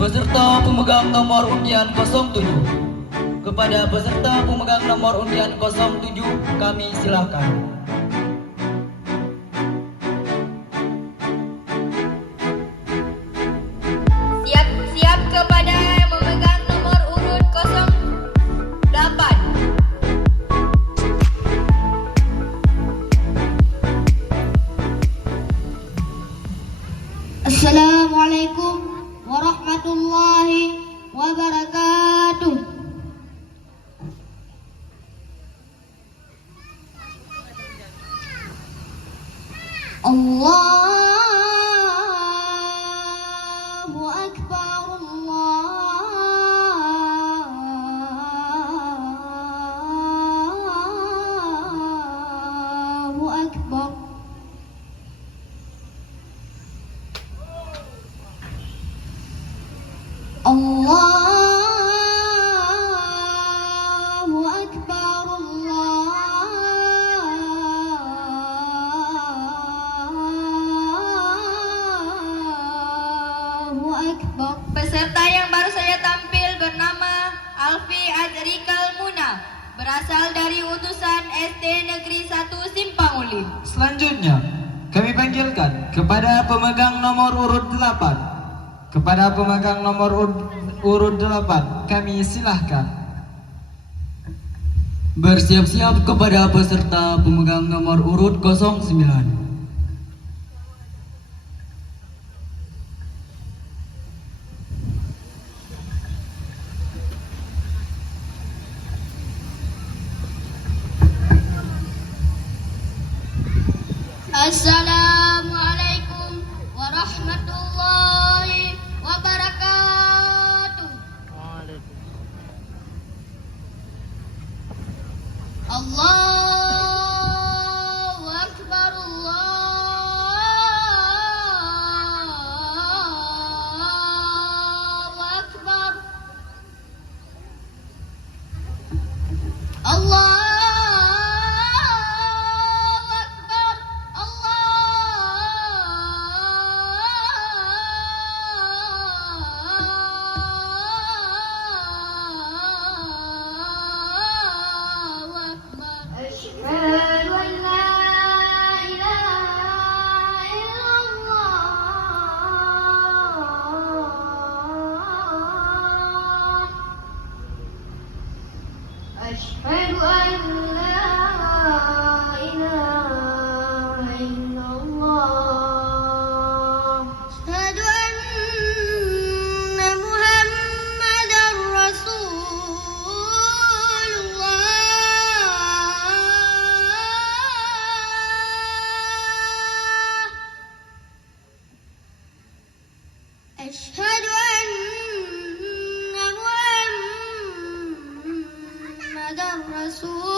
Peserta pemegang nomor undian 07. Kepada peserta pemegang nomor undian 07 kami silakan. Siap kepada yang memegang nomor urut 08. Assalamualaikum warahmatullahi wabarakatuh. Allahu Akbar, Allahu Akbar. Allahu Akbar, Allahu Akbar. Peserta yang baru saja tampil bernama Alfi Azrikal Muna, berasal dari utusan SD Negeri 1 Simpang Uli. Selanjutnya kami panggilkan kepada pemegang nomor urut 8. Kepada pemegang nomor urut 8 kami silahkan. Bersiap-siap kepada peserta pemegang nomor urut 09. Assalamualaikum warahmatullahi wabarakatuh. Allahu Akbar, Allahu Akbar. Asyhadu an la ilaha illallah. Asyhadu an la ilaha illallah. Asyhadu anna Muhammadar Rasulullah. Asyhadu anna Muhammadar Rasulullah.